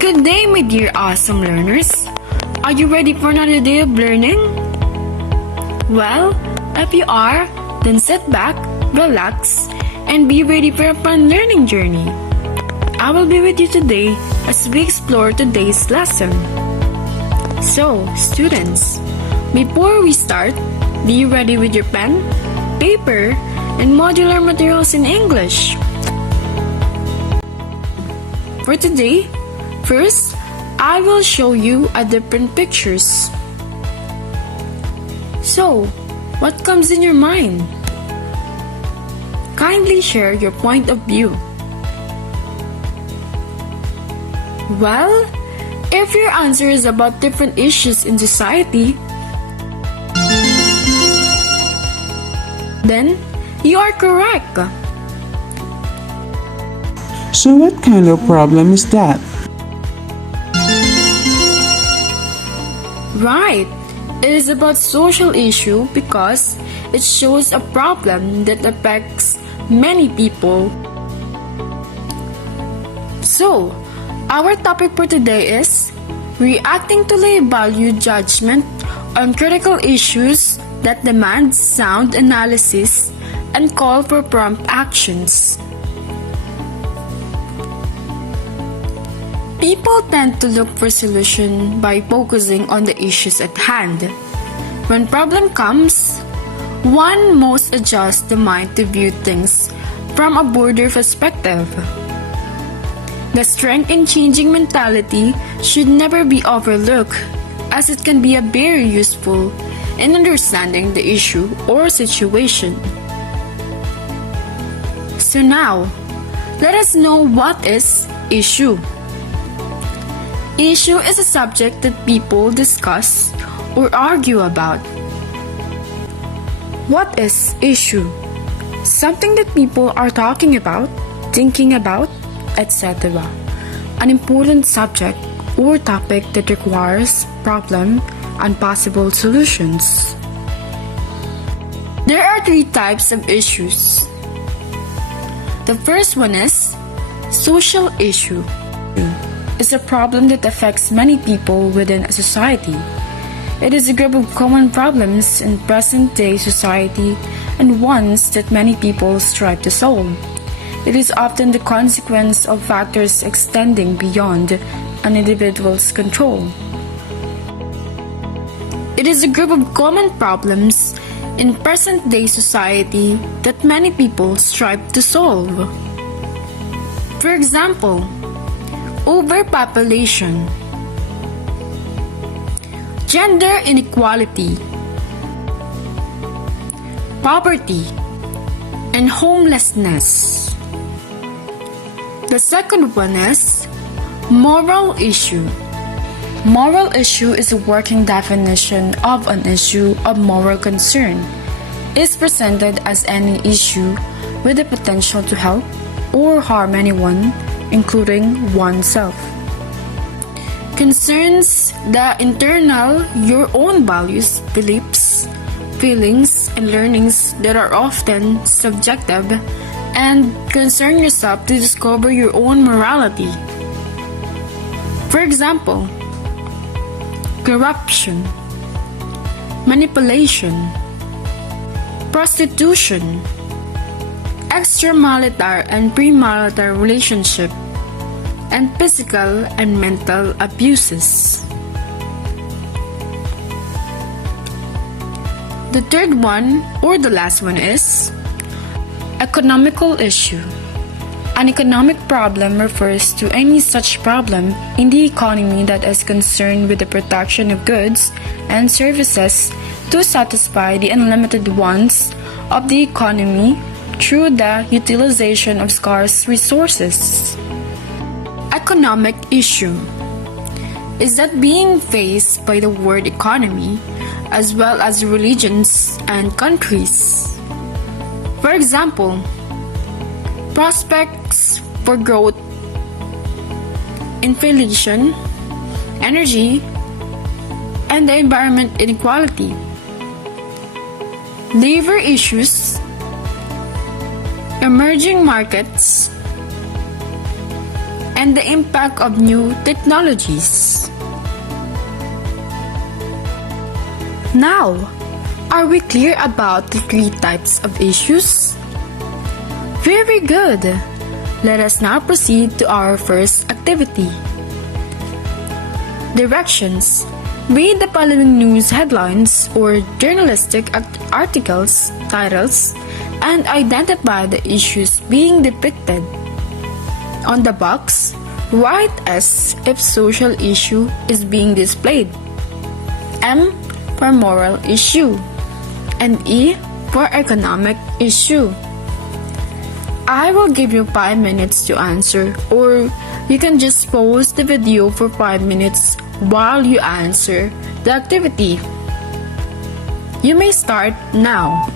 Good day, my dear awesome learners. Are you ready for another day of learning? Well, if you are, then sit back, relax, and be ready for a fun learning journey. I will be with you today as we explore today's lesson. So, students, before we start, be you ready with your pen, paper, and modular materials in English? For today, first, I will show you a different pictures. So, what comes in your mind? Kindly share your point of view. Well, if your answer is about different issues in society, then you are correct. So what kind of problem is that? Right. It is about social issue because it shows a problem that affects many people. So, our topic for today is reacting to lay value judgment on critical issues that demand sound analysis and call for prompt actions. People tend to look for solution by focusing on the issues at hand. When problem comes, one must adjust the mind to view things from a broader perspective. The strength in changing mentality should never be overlooked, as it can be a very useful in understanding the issue or situation. So now, let us know what is issue. Issue is a subject that people discuss or argue about. What is issue? Something that people are talking about, thinking about, etc. An important subject or topic that requires problem and possible solutions. There are three types of issues. The first one is social issue. Is a problem that affects many people within a society. It is a group of common problems in present-day society and ones that many people strive to solve. It is often the consequence of factors extending beyond an individual's control. It is a group of common problems in present-day society that many people strive to solve. For example, overpopulation, gender inequality, poverty, and homelessness. The second one is moral issue. Moral issue is a working definition of an issue of moral concern. It is presented as any issue with the potential to help or harm anyone, including oneself. Concerns the internal, your own values, beliefs, feelings, and learnings that are often subjective, and concern yourself to discover your own morality. For example, corruption, manipulation, prostitution, extramarital and premarital relationship, and physical and mental abuses. The third one, or the last one, is economical issue. An economic problem refers to any such problem in the economy that is concerned with the production of goods and services to satisfy the unlimited wants of the economy through the utilization of scarce resources. Economic issue is that being faced by the world economy as well as religions and countries. For example, prospects for growth, inflation, energy, and the environment inequality. Labor issues, emerging markets, and the impact of new technologies. Now, are we clear about the 3 types of issues? Very good! Let us now proceed to our first activity. Directions. Read the following news headlines or journalistic articles, titles, and identify the issues being depicted. On the box, write S if social issue is being displayed, M for moral issue, and E for economic issue. I will give you 5 minutes to answer, or you can just pause the video for 5 minutes while you answer the activity. You may start now.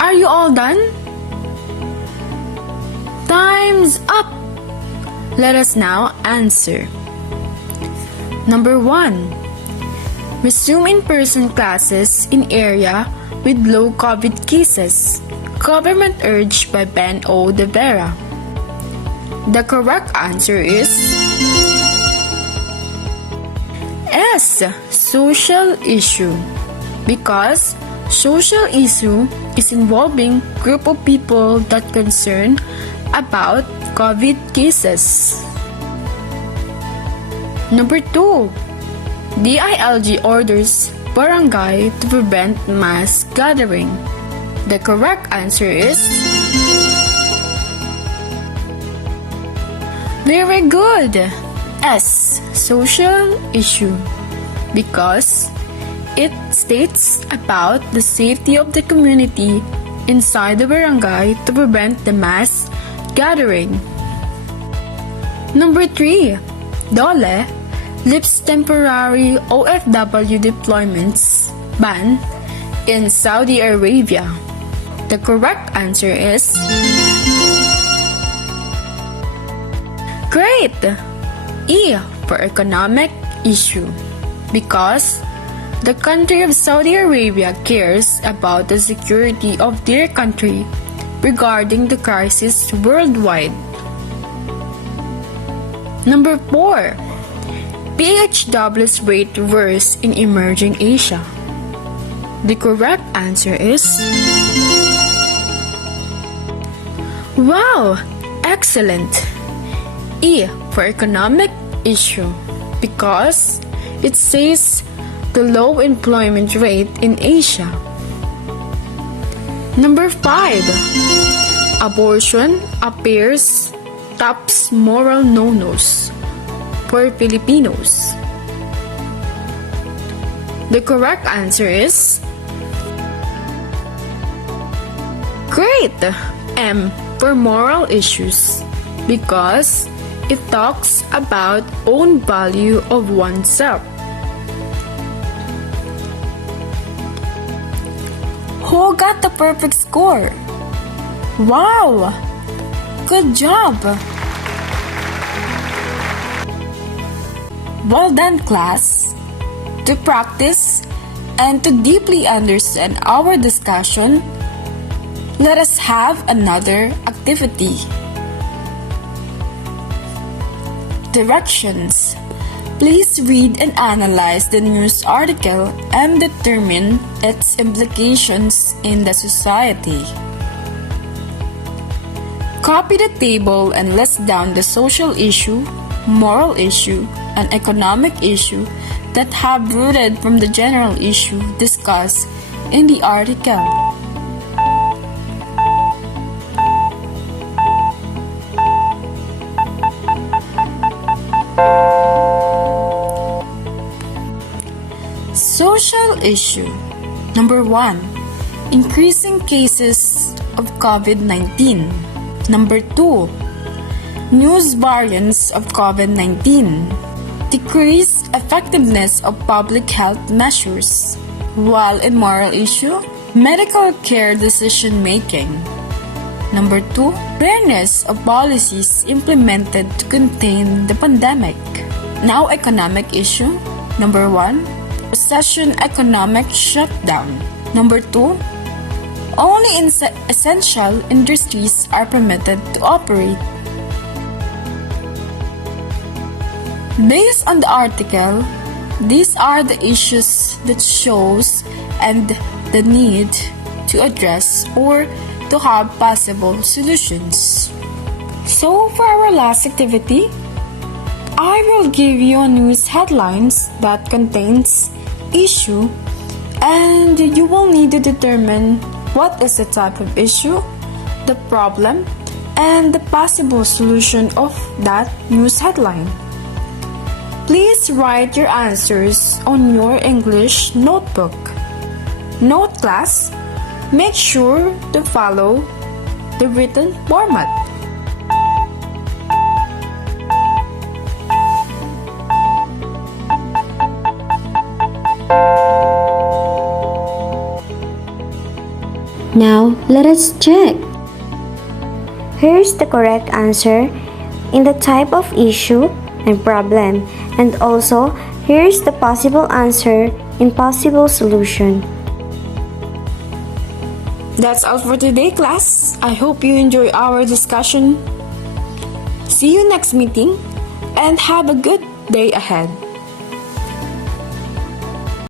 Are you all done? Time's up! Let us now answer. Number 1. Resume in-person classes in area with low COVID cases. Government urged by Ben O. De Vera. The correct answer is S. Social issue. Because social issue is involving group of people that concern about COVID cases. Number 2. DILG orders barangay to prevent mass gathering. The correct answer is very good. S. Social issue. Because it states about the safety of the community inside the barangay to prevent the mass gathering. Number 3. DOLE lifts temporary OFW deployments ban in Saudi Arabia. The correct answer is great! E for economic issue. Because the country of Saudi Arabia cares about the security of their country regarding the crisis worldwide. Number 4. PHW's rate worse in emerging Asia. The correct answer is wow! Excellent! E for economic issue. Because it says the low employment rate in Asia. Number 5. Abortion appears tops moral no-nos for Filipinos. The correct answer is great! M for moral issues. Because it talks about own value of oneself. Who got the perfect score? Wow! Good job! Well done, class! To practice and to deeply understand our discussion, let us have another activity. Directions. Please read and analyze the news article and determine its implications in the society. Copy the table and list down the social issue, moral issue, and economic issue that have rooted from the general issue discussed in the article. Social issue. Number 1. Increasing cases of COVID-19. Number 2. News variants of COVID-19. Decreased effectiveness of public health measures. While a moral issue, medical care decision making. Number 2. Fairness of policies implemented to contain the pandemic. Now, economic issue. Number 1, recession, economic shutdown. Number 2, only essential industries are permitted to operate. Based on the article, these are the issues that shows and the need to address or to have possible solutions. So for our last activity, I will give you a news headlines that contains issue, and you will need to determine what is the type of issue, the problem, and the possible solution of that news headline. Please write your answers on your English notebook. Note class, make sure to follow the written format. Now, let us check. Here's the correct answer in the type of issue and problem, and also here's the possible answer in possible solution. That's all for today, class. I hope you enjoy our discussion. See you next meeting and have a good day ahead.